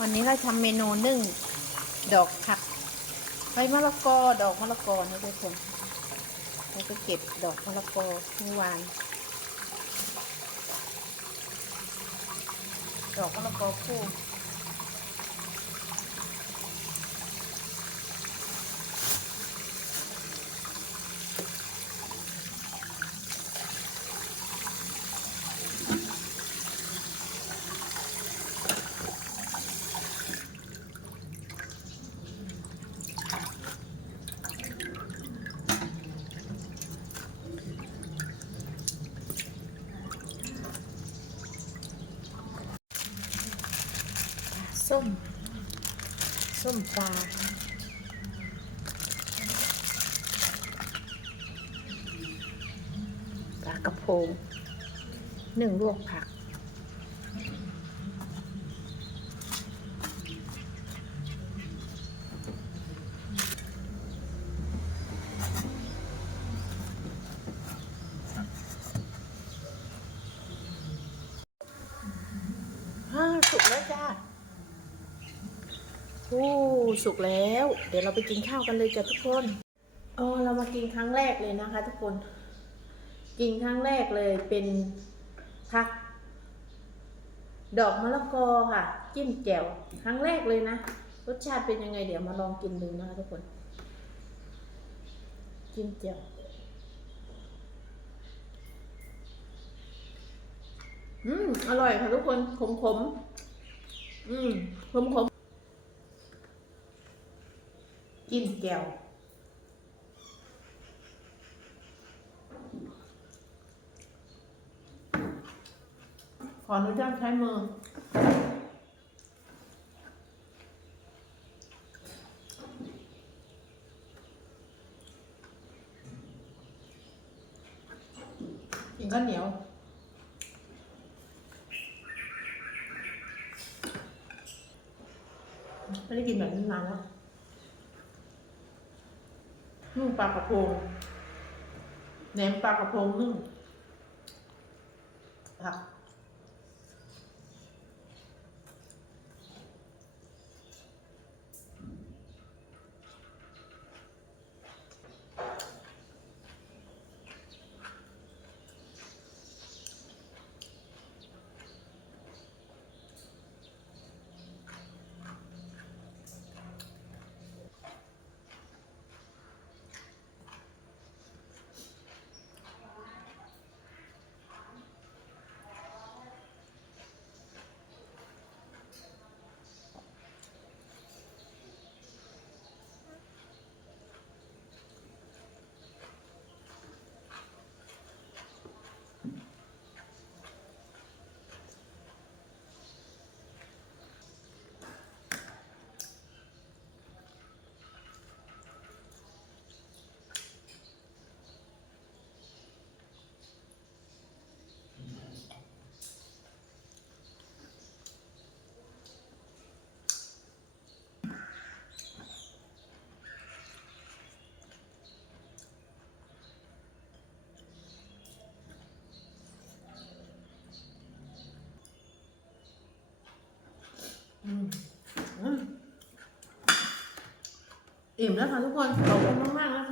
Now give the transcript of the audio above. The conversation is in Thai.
วันนี้เราทำเมนูนึ่งดอกผักใบมะละกอดอกมะละกอนะทุกคนเราก็เก็บดอกมะละกอเมื่อวานดอกมะละกอคู่ ส้ม ส้มปลาปลากระพงหนึ่งลวกผักอ่าสุกแล้วจ้า โอ้สุกแล้ว เดี๋ยวเราไปกินข้าวกันเลยจ้ะทุกคนอ๋อเรามากินครั้งแรกเลยนะคะ ทุกคน กินครั้งแรกเลยเป็นผัก ดอกมะละกอค่ะ จิ้มแจ่วครั้งแรกเลยนะรสชาติเป็นยังไง เดี๋ยวมาลองกินดูนะคะทุกคน จิ้มแจ่วอืม อร่อยค่ะทุกคน ขมขมอืม ขมขมๆ จิ้มแจ่วขออนุญาตใช้มือกินข้าวเหนียวไม่ได้กินแบบนี้นานแล้ว นึ่งปลากระพงแหนมปลากระพงนึ่งผัก อิ่มแล้วค่ะทุกคน ขอบคุณมากๆนะคะ